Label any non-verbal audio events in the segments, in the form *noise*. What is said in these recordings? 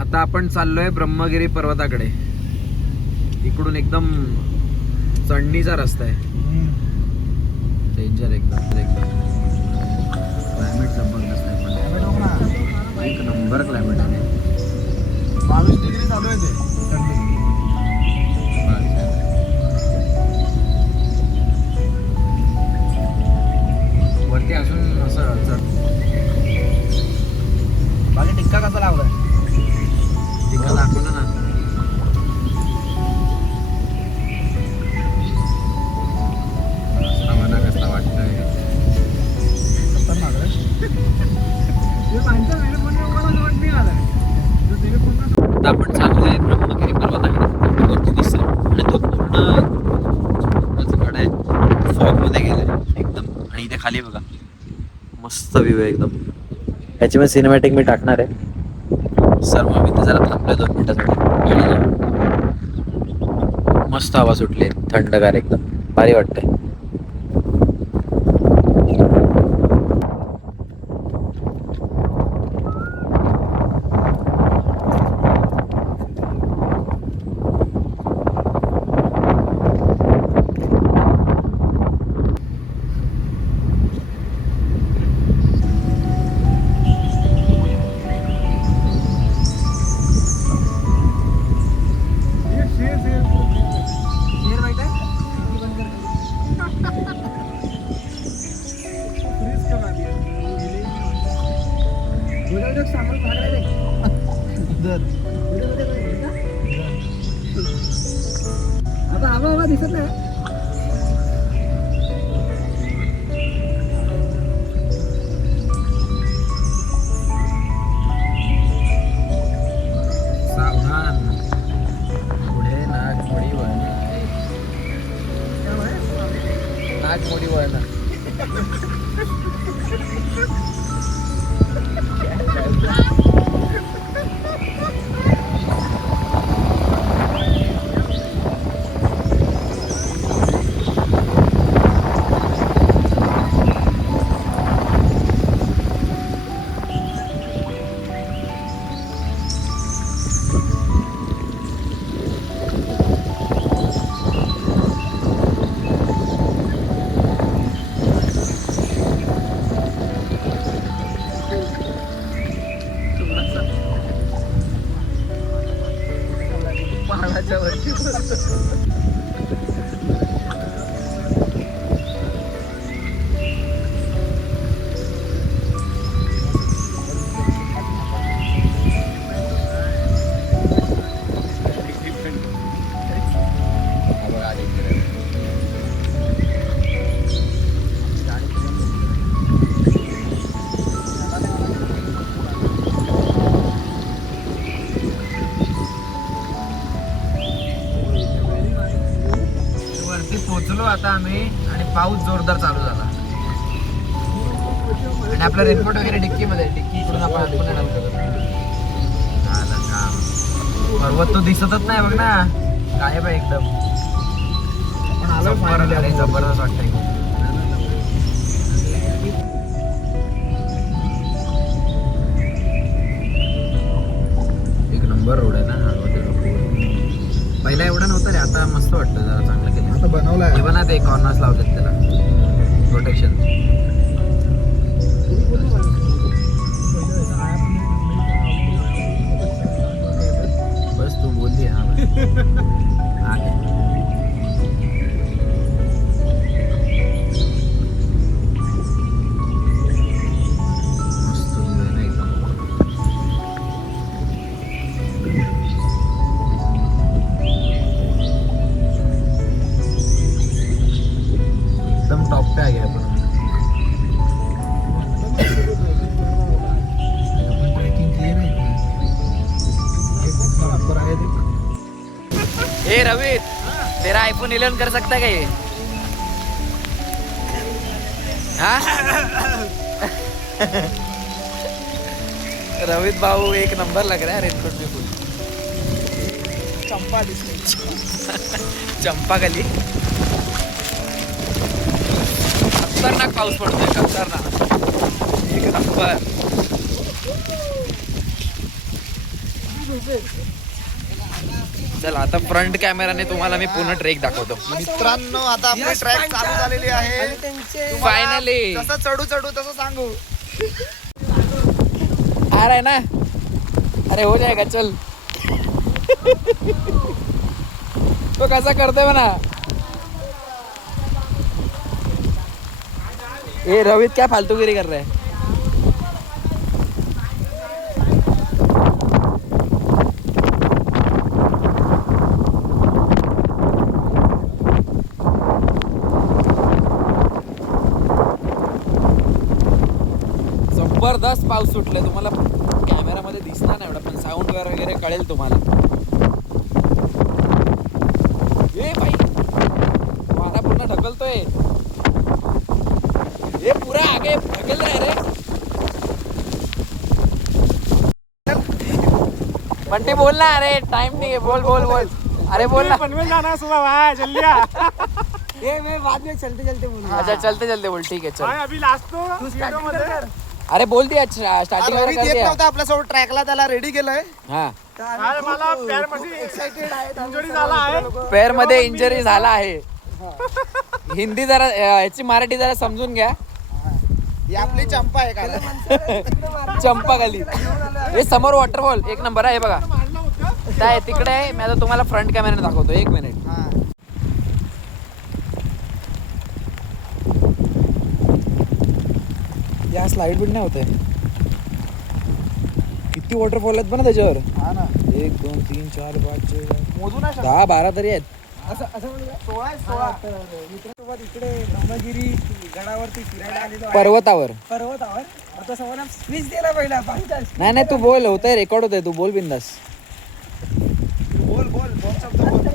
आता आपण चाललोय ब्रह्मगिरी पर्वताकडे. इकडून एकदम चढणीचा रस्ता आहे. डेंजर एकदम एकदम. क्लायमेट जबरदस्त आहे पण. एक नंबर क्लायमेट आहे. बावीस डिग्री चालू आहे ते. थंडी वरती अजून असं चढ बाकी टिक्का कसा लावलाय तिकडं दाखवलं ना रस्ता कसला वाटतंय? आपण चाललोय ब्रह्मगिरी पर्वताकडे वरती दिसतंय आणि तो पूर्ण गड आहे. फॉगमध्ये गेलाय एकदम. आणि इथे खाली बघा. मस्त व्ह्यू आहे एकदम. याची पण सिनेमॅटिक मी टाकणार आहे. सर्व मी इथे जरा थांबलोय दोन मिनिटासाठी. मस्त हवा सुटली थंडगार एकदम. भारी वाटतंय. आता आबा आबा दिसत नाही. Ha ha ha ha! पाऊस जोरदार चालू झाला. आणि आपला रेनकोट वगैरे डिक्की मध्ये डिक्की इकडून आपण पर्वत तो दिसतच नाही बघ ना. गायब आहे एकदम. जबरदस्त वाटतंय एक नंबर रोड आहे ना. पहिला एवढा नव्हता रे आता मस्त वाटतं जरा चांगलं केलं. आता बनवलाय. हे ना ते कॉर्नर्स लावलेत त्याला. प्रोटेक्शन बस तू बोलली हा आगे ऊपर आहे ते. ए रवि तेरा आईफोन 11 कर सकता है? क्या ये हाँ? रवित भाऊ एक नंबर लग रहा है रेनकोट में फुल चंपा *laughs* चंपा गली. खतरनाक पाऊस पडतोय खतरनाक. एक नंबर. *laughs* चल आता फ्रंट कॅमेराने तुम्हाला मी पूर्ण ट्रेक दाखवतो. मित्रांनो आता आपली ट्रॅक चालू झालेली आहे. फायनली जसं चढू चढू तसं सांगू. आ रहा है ना? अरे हो जाएगा चल. तो कैसा करते हो ना ए रवित क्या फालतूगिरी कर रहे हैं? जबरदस्त पाऊस सुटलाय. तुम्हाला कॅमेरामध्ये दिसणार नाही एवढा पण साऊंड वगैरे कळेल तुम्हाला. ए भाई वारा पूर्ण ढकलतोय. ए पुरा आगे ढकल रहा है रे. बंटी बोल ना अरे टाइम नहीं है बोल बोल बोल. अरे बोल ना. पनवेल जाना है सुबह भाई जल्दी आ ये मैं बाद में चलते चलते बोलूंगा अच्छा चलते चलते बोल. ठीक है चल. अभी लास्ट तो video मध्ये. अरे बोल दिया स्टार्टिंग रवी येत नव्हता आपल्यासोबत ट्रॅकला त्याला रेडी केलंय. हाँ. भाई मला प्यारमध्ये एक्साइटेड आहे इंजुरी झाला आहे. पेअरमध्ये इंजरी झाला आहे. हिंदी जरा अं, याची मराठी जरा समजून घ्या. ही आपली चंपा आहे का *laughs* चंपा खाली हे समोर वॉटरफॉल एक नंबर आहे हे बघा. काय तिकडे आहे. मी आता तुम्हाला फ्रंट कॅमेराने दाखवतो. एक मिनिट हा. स्लाइड बिड नाही होते किती वॉटरफॉल आहेत पण त्याच्यावर? हा ना. एक दोन तीन चार पाच छे, मोजू. दहा बारा तरी आहेत. असं असं म्हणूया सोळा आहे, सोळा. मित्रांसोबत इकडे ब्रह्मगिरी गडावरती फिरायला आलेलो आहे. पर्वतावर. पर्वतावर. आता समोर स्पीच दिला पहिला नाही नाही तू बोल. होतंय रेकॉर्ड होतंय. तू बोल बिंदास. बोल बोल शब्द बोल.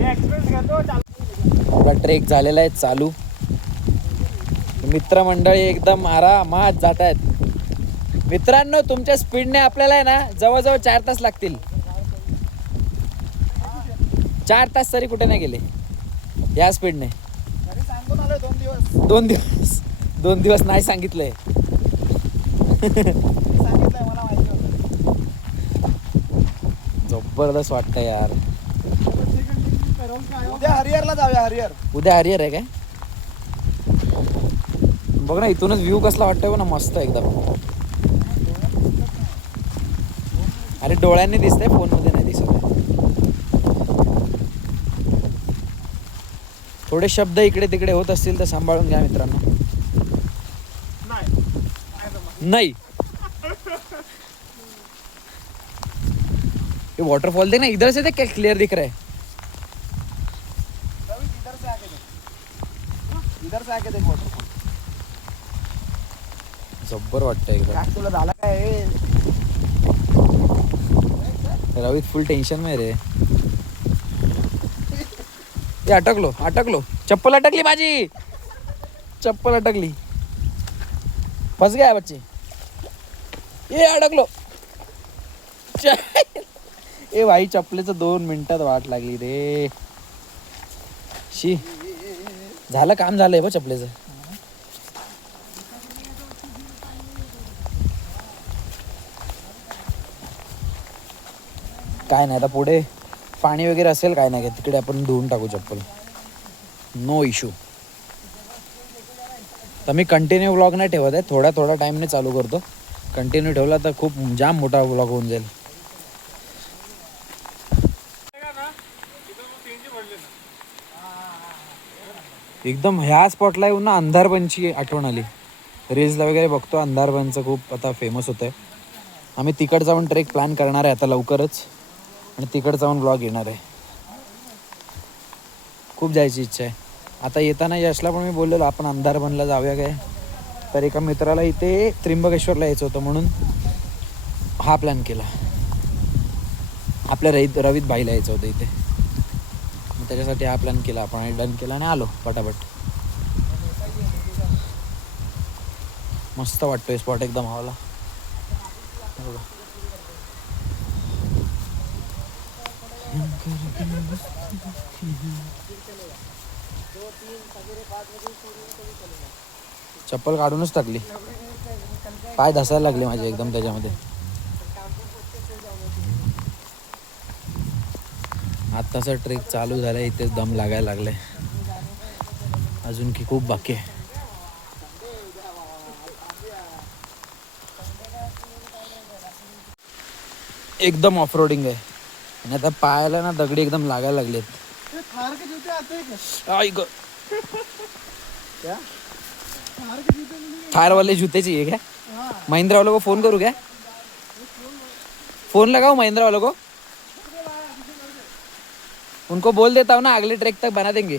एक्सपिरियन्स घेतो आपला ट्रेक झालेला आहे चालू. मित्रमंडळी एकदम आरामात जात आहेत मित्रांनो तुमच्या स्पीडने आपल्याला आहे ना जवळजवळ चार तास लागतील. चार तास तरी कुठे नाही गेले. या स्पीडने दोन दिवस दोन दिवस. दोन दिवस नाही सांगितलंय. सांगितलंय मला माहिती होतं जबरदस्त वाटतं यार. उद्या हरिहरला जाऊया हरिहर. उद्या हरिहर आहे काय? बघ ना इथूनच व्ह्यू कसला वाटतोय ना मस्त एकदम. अरे डोळ्यांनी दिसतंय फोनमध्ये नाही दिसत थोडे शब्द इकडे तिकडे होत असतील तर सांभाळून घ्या मित्रांनो. नाही. ये वाटरफॉल देख ना इधर से देख क्या क्लियर दिख रहा है. इधर से आके देख. इधर से आके देख waterfall. जब्बर वाटतं एकदम. तुला झाला काय रवीत फुल टेन्शन में रे. ये अटकलो अटकलो. चप्पल अटकली माझी. चप्पल अटकली. फस गया बच्चे. ये अडकलो. ए भाई चपलेचं दोन मिनिटात वाट लागली रे. शी. झालं काम झालंय बा चपलेचं. काय नाही. आता पुढे पाणी वगैरे असेल काय नाही तिकडे आपण धुवून टाकू चप्पल. नो इशू तर मी कंटिन्यू व्लॉग नाही ठेवत आहे. थोड्या थोड्या टाईमने चालू करतो. कंटिन्यू ठेवला तर खूप जाम मोठा व्लॉग होऊन जाईल. एकदम ह्या स्पॉटला येऊन ना अंधारबनची आठवण आली. रील्सला वगैरे बघतो. अंधारबनचं खूप आता फेमस होतं आहे आम्ही तिकडचा पण ट्रेक प्लॅन करणार आहे आता लवकरच. आणि तिकडं जाऊन ब्लॉग येणार आहे. खूप जायची इच्छा आहे. आता येताना यशला पण मी बोललेलो आपण अंधारबनला जाऊया काय? तर एका मित्राला इथे त्र्यंबकेश्वरला यायचं होतं म्हणून हा प्लॅन केला. आपल्या रहित रवीत भाईला यायचं होतं इथे. मग त्याच्यासाठी हा प्लॅन केला आपण डन केला आणि आलो पटापट. मस्त वाटतोय स्पॉट एकदम हवाला. चप्पल काढूनच टाकली. पाय धसायला लागले माझे एकदम त्याच्यामध्ये. आत्ताचा ट्रेक चालू झाला इथेच दम लागायला लागले अजून की खूप बाकी आहे. एकदम ऑफ रोडिंग आहे. आणि आता पायाला ना दगडी एकदम लागायला लागलेत. ये थार के जूते आते हैं? क्या आई ग. क्या? थार के वाले क्या? वालों फोन करूँ क्या? फोन लगाओ महिंद्रा वालों को. उनको बोल देता हूँ ना अगले ट्रैक तक बना देंगे.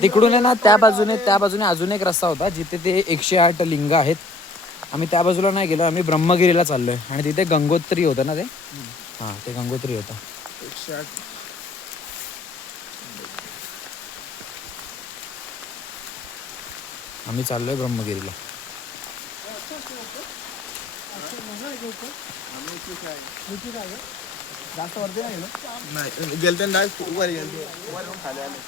तिकडून आहे ना त्या बाजूने त्या बाजूने अजून एक रस्ता होता जिथे ते एकशे आठ लिंग आहेत. आम्ही त्या बाजूला नाही गेलो आम्ही ब्रह्मगिरीला चाललोय. आणि तिथे गंगोत्री होतं ना ते? हां ते गंगोत्री होतं. एकशे आठ आम्ही चाललोय ब्रह्मगिरीला. जास्त वरती नाही गेलो नाही गेलते डायरेक्ट वर गेलते. वर येऊन खाली आले.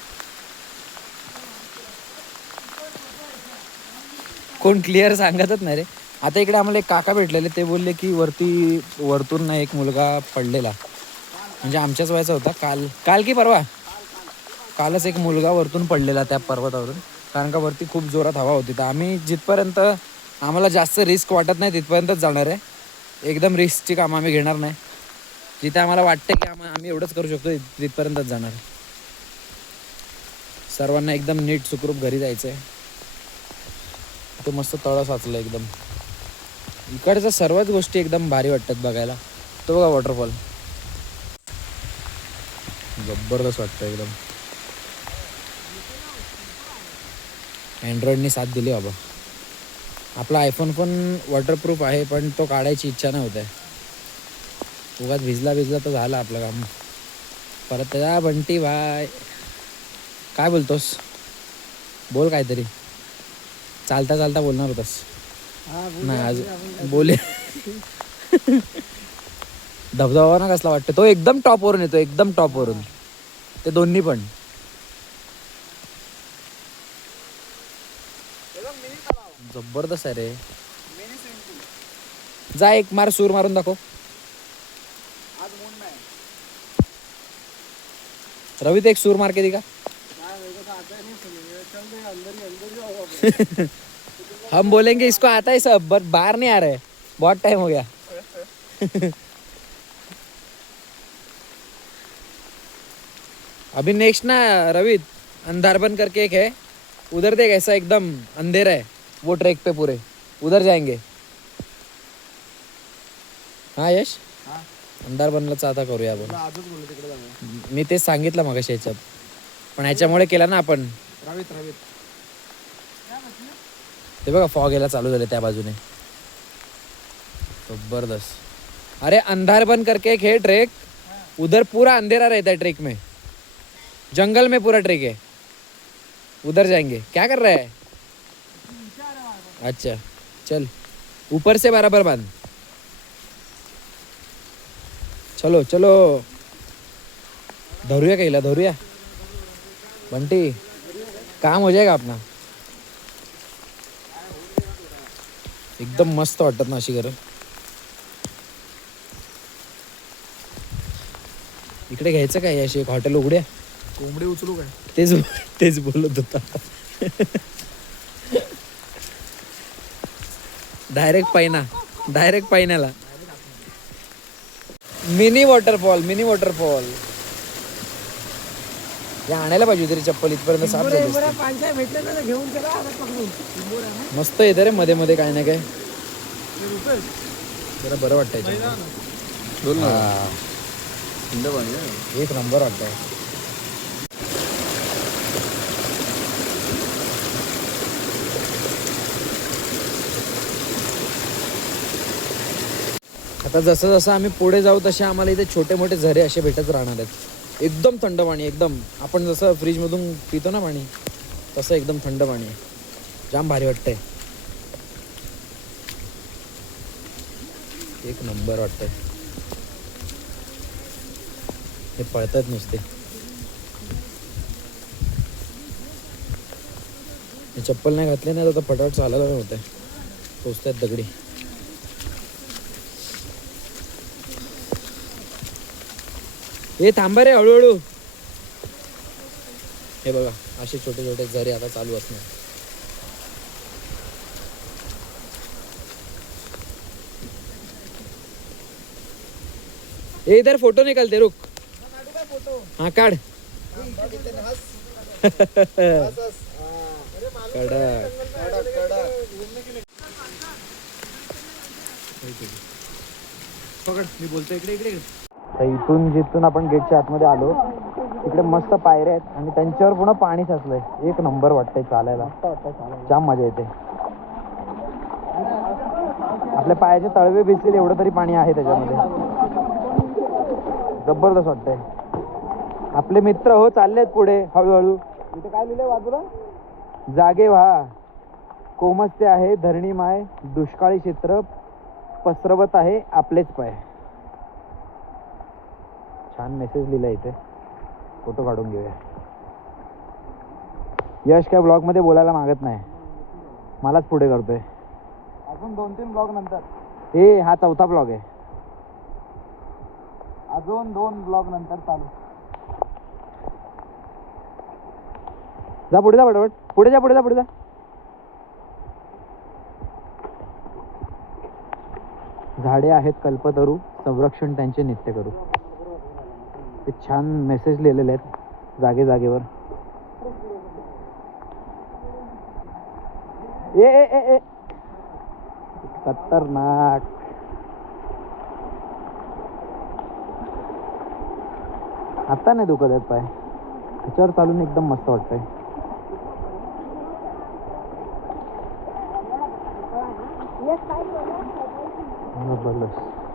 कोण क्लिअर सांगतच नाही रे. आता इकडे आम्हाला एक काका भेटलेले ते बोलले की वरती वरतून ना एक मुलगा पडलेला. म्हणजे आमच्याच व्हायचा होता काल काल की परवा? कालच एक मुलगा वरतून पडलेला त्या पर्वतावरून. कारण का वरती खूप जोरात हवा होती. तर आम्ही जिथपर्यंत आम्हाला जास्त रिस्क वाटत नाही तिथपर्यंतच जाणार आहे. एकदम रिस्कची कामं आम्ही घेणार नाही. जिथे आम्हाला वाटते की आम्हा आम्ही एवढंच करू शकतो तिथपर्यंतच जाणार आहे. सर्वांना एकदम नीट सुखरूप घरी जायचं आहे तो मस्त तळं साचलं एकदम. इकडच्या सर्वच गोष्टी एकदम भारी वाटतात बघायला. तो बघा वॉटरफॉल जबरदस्त वाटतं एकदम. अँड्रॉइडने साथ दिली बाबा. आपला आयफोन पण वॉटरप्रूफ आहे पण तो काढायची इच्छा नाही होत आहे. उगाच भिजला भिजला तर झालं आपलं काम. परत त्याच्या बंटी भाय काय बोलतोस? बोल काहीतरी. चालता चालता बोलणार होतास. नाही अजून बोले. *laughs* धबधबा ना कसला वाटतं तो एकदम टॉपवरून येतो एकदम टॉपवरून ते दोन्ही पण. जबरदस्त आहे रे. जा एक मार सूर मारून दाखव. आज रवी ते एक सूर मार के? को *laughs* हम बोलेंगे इसको आता है सब बट बाहर नहीं आ रहा बहुत टाइम हो गया। अभी नेक्स्ट ना रवि अंधार बन करके एक है। उधर देख ऐसा एकदम अंधेरा है वो ट्रैक पे पूरे। उधर जाएंगे। हाँ यश? हा। अंधार बनलाचा आता करूया आपण। मी तेच सांगितलं मगाशी ह्याच्यात पण ह्याच्यामुळे केला ना आपण. रावीत रावीत. ते बघा फॉग यायला चालू झाले त्या बाजूने. जबरदस्त. अरे अंधार बंद करके एक है ट्रेक उधर पूरा अंधेरा रहता है ट्रेक में. जंगल में पूरा ट्रेक है. उधर जाएंगे. क्या कर रहा है? अच्छा चल. ऊपर से बराबर बांध चलो चलो. धरूया कैला धरूया. बंटी काम हो जाएगा अपना. एकदम मस्त वाटतात ना अशी घरं इकडे घ्यायचं काय अशी एक हॉटेल उघड्या? कोंबडी उचलू काय? तेच तेच बोलत होता. डायरेक्ट पैना डायरेक्ट पैन्याला मिनी वॉटरफॉल मिनी वॉटरफॉल या आणायला पाहिजे होती रे चप्पल इथपर्यंत साफ झाली असती. पांचाय भेटले ना घेऊन चला आता पकडून. मस्त येते रे मध्ये मध्ये काय ना काय. जरा बरं वाटतंय याच्यात. बोल ना. हा, थंड पाणी आहे. एक नंबर वाटतंय. आता जसं जसं आम्ही पुढे जाऊ तसे आम्हाला इथे छोटे मोठे झरे असे भेटत राहणार आहेत. एकदम थंड पाणी एकदम. आपण जसं फ्रीजमधून पितो ना पाणी तसं एकदम थंड पाणी आहे. जाम भारी वाटतंय. एक नंबर वाटतंय. हे पळतात नुसते. चप्पल नाही घातली नाही तर पटाट फटाफट चालायला होत आहे पोचतात दगडी. हे थांबा रे हळूहळू. हे बघा असे छोटे छोटे झरे आता चालू असणार. ए इधर फोटो निकालते रुक. हा काढ. पकड मी बोलतो इकडे इकडे. इथून जिथून आपण गेटच्या आतमध्ये आलो तिकडे मस्त पायऱ्या आहेत आणि त्यांच्यावर पुन्हा पाणी साचलंय. एक नंबर वाटतंय चालायला. जाम मजा येते. आपल्या पायाचे तळवे भिजतील एवढं तरी पाणी आहे त्याच्यामध्ये. जबरदस्त वाटतंय. आपले मित्र हो चाललेत पुढे हळूहळू. इथे काय लिहिलंय बाजूला? जागे व्हा. कोमसते आहे धरणी माय दुष्काळी क्षेत्र पसरवत आहे आपलेच पाय. छान मेसेज लिहिला इथे. फोटो काढून घेऊया. यश काय ब्लॉगमध्ये बोलायला मागत नाही. मलाच पुढे करतोय. अजून दोन तीन ब्लॉग नंतर. हे हा चौथा ब्लॉग आहे. अजून दोन ब्लॉग नंतर चालू. जा पुढे जा पटपट. पुढे जा पुढे जा पुढे जा. झाडे आहेत कल्पतरू. संरक्षण त्यांचे नित्य करू. ते छान मेसेज लिहिलेले आहेत. जागे जागेवर. ए ए ए ए. खतरनाक. आता नाही दुखत आहेत पाय. त्याच्यावर चालून एकदम मस्त वाटतंय. जबरदस्त.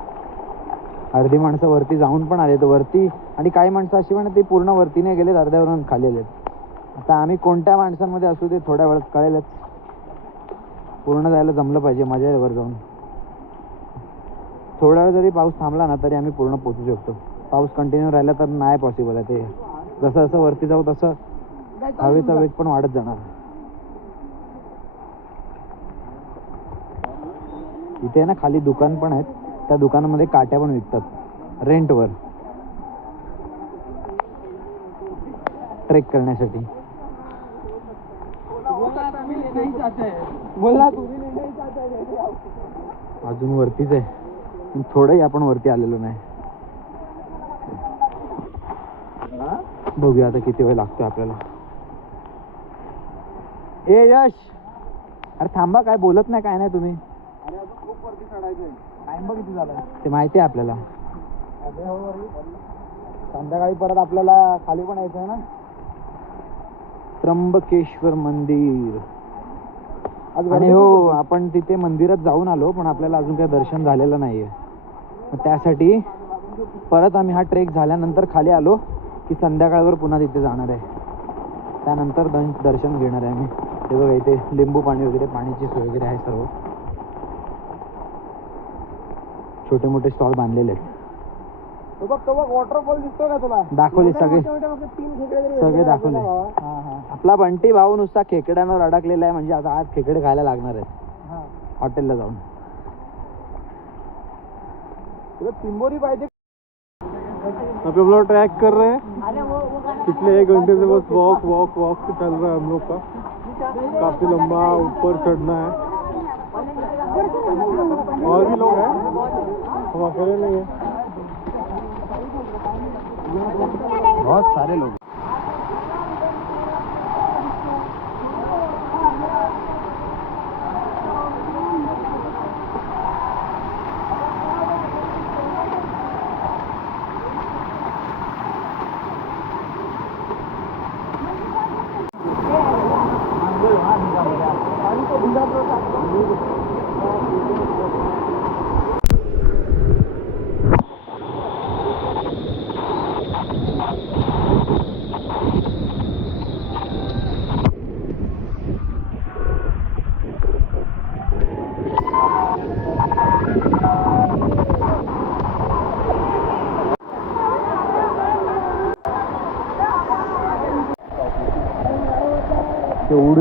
अर्धी माणसं वरती जाऊन पण आलेत वरती. आणि काही माणसं अशी पण ती पूर्ण वरती नाही गेलेत अर्ध्यावरून खाली आलेत आता आम्ही कोणत्या माणसांमध्ये असू ते थोड्या वेळात कळेलच. पूर्ण जायला जमलं पाहिजे मजा आहे वर जाऊन. थोडा वेळ जरी पाऊस थांबला ना तरी आम्ही पूर्ण पोचू शकतो. पाऊस कंटिन्यू राहिला तर नाही पॉसिबल आहे ते. जसं जसं वरती जाऊ तसं हवेचा वेग पण वाढत जाणार. इथे ना खाली दुकान पण आहेत. त्या दुकानामध्ये काट्या पण विकतात. रेंटवर ट्रेक करण्यासाठी. अजून वरतीच आहे. थोडंही आपण वरती आलेलो नाही. बघूया आता किती वेळ लागतो आपल्याला. ए यश! अरे थांबा काय बोलत नाही काय नाही तुम्ही. टाइम बघ किती झालाय ते माहिती आहे आपल्याला. अरे हो. संध्याकाळी परत आपल्याला खाली पण यायचंय ना? त्र्यंबकेश्वर मंदिर. आज आणि गर्दी हो. आपण तिथे मंदिरात जाऊन आलो पण आपल्याला अजून काही दर्शन झालेलं नाहीये. मग त्यासाठी परत आम्ही हा ट्रेक झाल्यानंतर खाली आलो की संध्याकाळवर पुन्हा तिथे जाणार आहे. त्यानंतर दन- दर्शन घेणार आहे आम्ही. हे बघा इथे लिंबू पाणी वगैरे पाण्याची सोय वगैरे आहे सर्व. छोटे मोठे स्टॉल बांधलेले आहेत. तो बघ तो बघ वॉटरफॉल दिसतोय का तुला? दाखवले सगळे. सगळे दाखवले. हा हा. आपला बंटी भाऊ नुसता खेकड्यांवर अडकलेला आहे म्हणजे आता आज खेकडे खायला लागणार आहेत. हा. हॉटेलला जाऊन. तिंबोरी पाहिजे. अभी हम लोग ट्रैक कर रहे हैं. पिछले एक घंटे से बस वॉक वॉक वॉक से चल रहा है हम लोग का. काफी लंबा ऊपर चढ़ना है. और भी लोग हैं हम अकेले नहीं है बहुत सारे लोग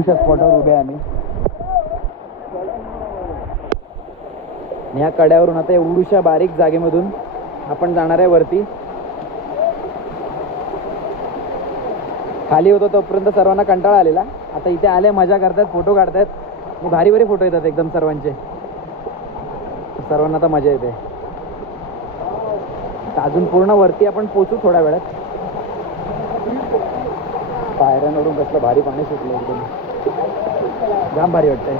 ते स्पॉटवर उभे आम्ही. या कड्यावरून आता या बारीक जागेमधून आपण जाणार आहे वरती. खाली होतो तोपर्यंत सर्वांना कंटाळा आलेला. आता इथे आले मजा करतात फोटो काढतायत. भारी भारी फोटो येतात एकदम सर्वांचे. सर्वांना आता मजा येते. अजून पूर्ण वरती आपण पोचू थोड्या वेळात. पायऱ्यांवरून कसलं भारी पाणी सुटलं एकदम. जाम भारी वाटतंय.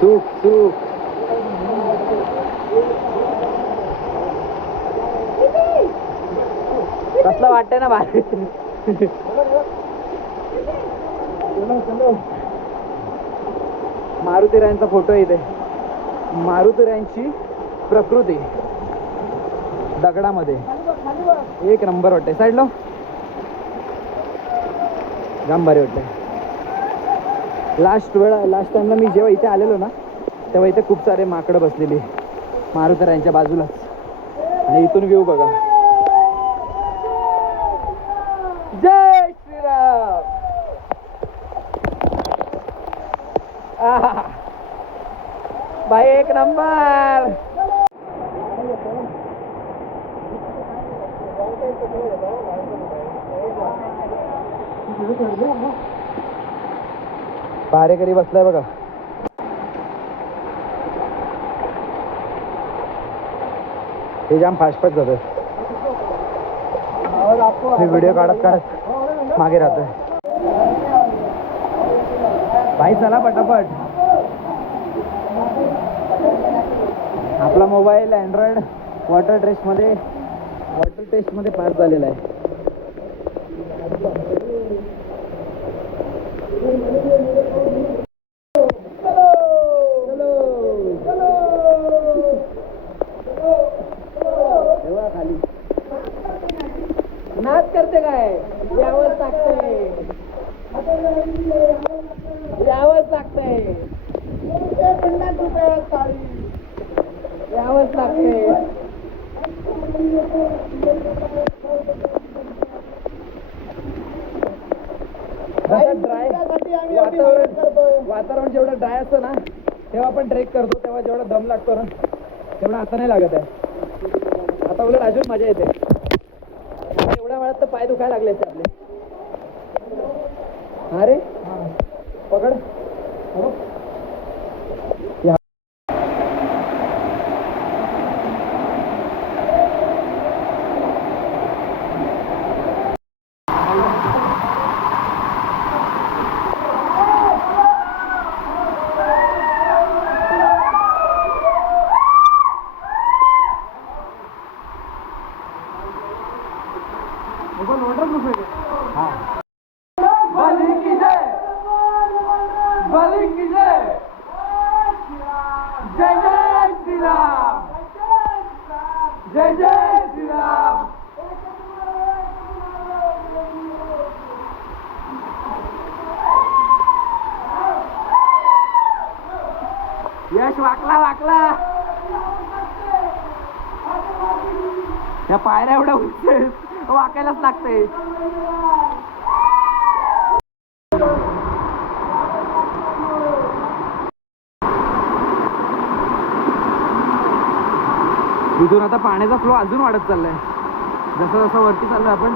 सुख सुख. कसलं वाटतंय ना भारी? मारुती रायचा फोटो इथे. मारुती मारुतीरायांची प्रकृती दगडामध्ये. एक नंबर वाटतंय. साईडला जाम भारी वाटते लास्ट वेळा लास्ट टाइमला मी जेव्हा इथे आलेलो ना तेव्हा इथे खूप सारे माकडं बसलेली. मारुतरांच्या बाजूलाच. आणि इथून व्ह्यू बघा जय श्रीराम आहा. भाई एक नंबर पारेकरी बसलाय बघा. हे जाम फास्ट फास्ट जात व्हिडिओ काढत काढत मागे राहतोय. भाई चला पटापट. आपला मोबाईल अँड्रॉइड वॉटर टेस्टमध्ये वॉटर टेस्टमध्ये पास झालेला आहे खाली नाच करते काय यावंच लागतंय यावंच लागतंय यावंच लागतंय ड्राय वातावरण वातावरण जेवढं ड्राय असतं ना तेव्हा आपण ट्रेक करतो तेव्हा जेवढा दम लागतो ना तेवढा आता नाही लागत आहे. आता उलट अजून मजा येते. एवढ्या वेळात तर पाय दुखायला लागले आपले. अरे पकड. या पायऱ्या एवढ्या उंच वाकायलाच लागते इथून आता पाण्याचा फ्लो अजून वाढत चाललाय. जसं जसं वरती चाललोय आपण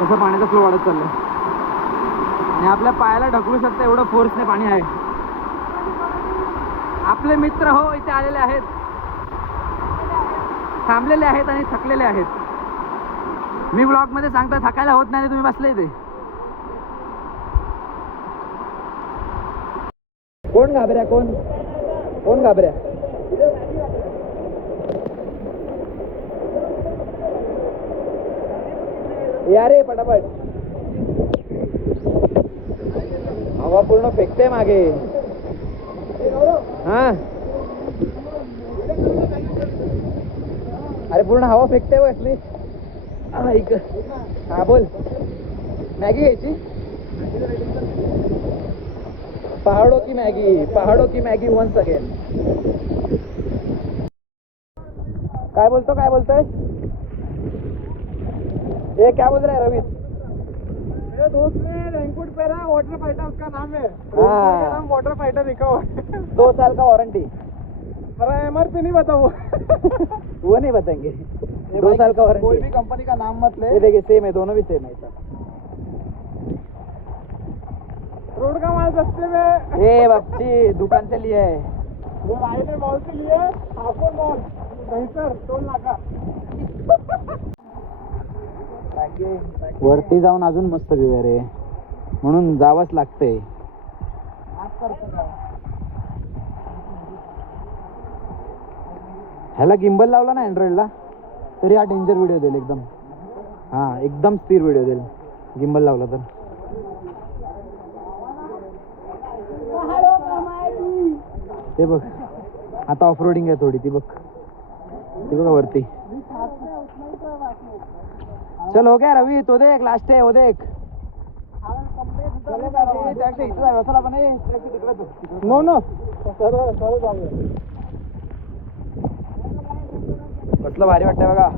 तसं पाण्याचा फ्लो वाढत चाललाय. आणि आपल्या पायाला ढकलू शकतं एवढं फोर्सने पाणी आहे. आपले मित्र हो इथे आलेले आहेत. थांबलेले आहेत आणि थकलेले आहेत. मी ब्लॉगमध्ये मध्ये सांगतो थकायला होत नाही तुम्ही बसले ते कोण घाबऱ्या कोण? कोण घाबऱ्या? या रे पटापट. हवा पूर्ण फेकते मागे. हा? अरे पूर्ण हवा फेकते बसली ऐक हा बोल. मॅगी घ्यायची? पहाडो की मॅगी? पहाडो की मॅगी वन्स अगेन काय बोलतो काय बोलतोय? ये क्या बोल रहा है रविश? मेरे दोस्त ने रेनकोट पहना वाटर फाइटर उसका नाम है। हाँ। नाम वाटर फाइटर लिखा हुआ है दो साल का वारंटी अरे एम आर पी नहीं बताओ वो नहीं बताएंगे। दो साल का कोई वारंटी भी कंपनी का नाम मत ले। ये देखिए सेम है दोनों भी सेम है सर रोड का माल सस्ते में। बापची दुकान से लिए। है वो आए थे मॉल से लिए मॉल नहीं सर टोल नाका वरती जाऊन अजून मस्त व्ह्यू आहे रे. म्हणून जावंच लागतंय. ह्याला गिंबल लावला ना अँड्रॉइडला तरी हा डेंजर व्हिडिओ देईल एकदम हा एकदम स्थिर व्हिडिओ देईल गिंबल लावला तर ते बघ आता ऑफ रोडिंग आहे थोडी ती बघ ती बघा वरती चल हो गया रवी तो देख लास्ट आहे हो देख नो नो कसलं भारी वाटतंय बघा.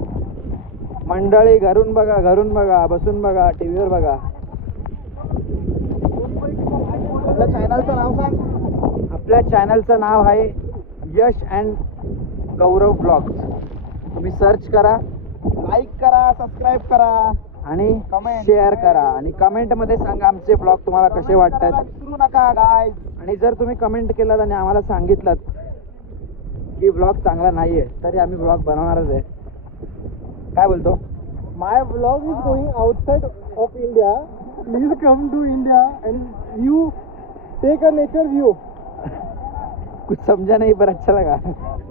मंडळी घरून बघा घरून बघा बसून बघा टीव्हीवर बघा. आपल्या चॅनलचं नाव सांग. आपल्या चॅनलचं नाव आहे यश अँड गौरव ब्लॉग्स. तुम्ही सर्च करा. लाईक करा सबस्क्राईब करा. आणि. शेअर करा. आणि कमेंटमध्ये सांगा आमचे ब्लॉग तुम्हाला कसे वाटतात विसरू नका गाय आणि जर तुम्ही कमेंट केलात आणि आम्हाला सांगितलं की ब्लॉग चांगला नाहीये तरी आम्ही ब्लॉग बनवणारच आहे. काय बोलतो? My vlog is going outside of India. Please come to India and view, take a nature view. कुछ समजा नाही पर अच्छा लगा.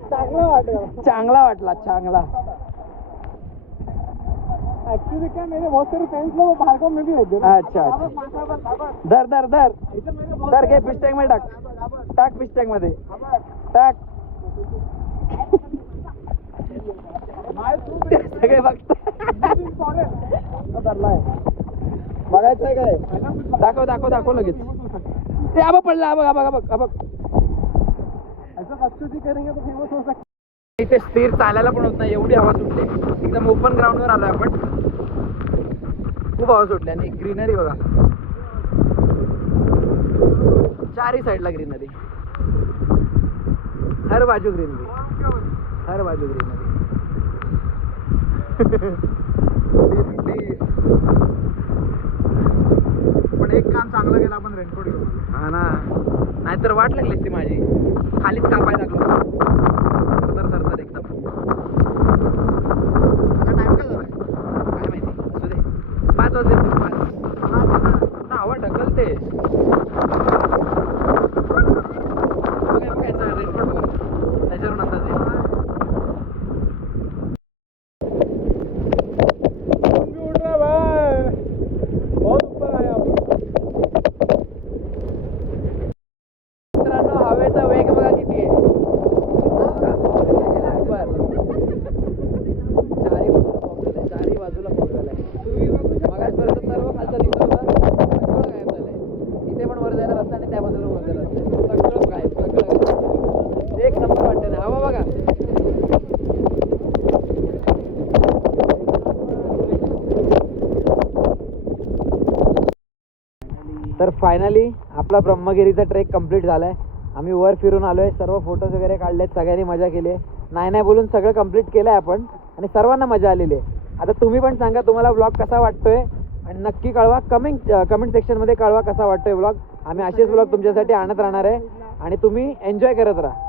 चांगला वाटेल. चांगला वाटला चांगला. एक्चुअली क्या मेरे बहुत सारे फ्रेंड्स लोग भार्गव में भी रहते हैं। अच्छा अच्छा। धर धर धर। धर घे फिश टँक। मध्ये टाक टाक टँकमध्ये। टाक। सगळे बघायचंय काय? दाखव दाखव दाखव लगेच. ते आबा पडला आबा आबा आबा आबा इथे स्थिर चालायला पण होत नाही एवढी हवा सुटली एकदम ओपन ग्राउंड वर आलोय आपण. खूप हवा सुटली आणि ग्रीनरी बघा. चारही साईडला ग्रीनरी हर बाजू ग्रीनरी हर बाजू ग्रीनरी पण एक काम चांगलं केलं आपण रेनकोट घेऊन हा ना. नाहीतर वाट लागली ती माझी. खालीच कापायला लागलो एकदम आता टाइम काय माहिती. असू दे. पाच वाजले पाच. ना हवा ढकलते बघा, बघायचं रेनकोट बघा त्याच्यावरून अंदाज येईल फोन भी उड़ रहा है भाई बहुत ऊपर आया आप मित्रांनो हवेचा वेग बघा किती आहे चारही बाजूला पाऊस झालाय चारही बाजूला पाऊस झालाय मगाचपर्यंत सर्व खालचं दिसत होतं सगळं गायब झालंय इथे पण वर जायला रस्ता आणि त्या बाजूला वर जायला रस्ता आहे. सगळं गायब सगळं गायब एक नंबर वाटतं ना हवा बघा तर फायनली आपला ब्रह्मगिरीचा ट्रेक कंप्लीट झालाय. आम्ही वर फिरून आलोय सर्व फोटोज वगैरे काढलेत सगळ्यांनी मजा केली आहे. नाही नाही बोलून सगळं कंप्लीट केलंय आपण आणि सर्वांना मजा आलेली आहे. आता तुम्ही पण सांगा तुम्हाला ब्लॉग कसा वाटतोय? आणि नक्की कळवा कमेंट कमेंट सेक्शनमध्ये कळवा कसा वाटतोय ब्लॉग आम्ही असेच ब्लॉग तुमच्यासाठी आणत राहणार आहे. आणि तुम्ही एन्जॉय करत राहा.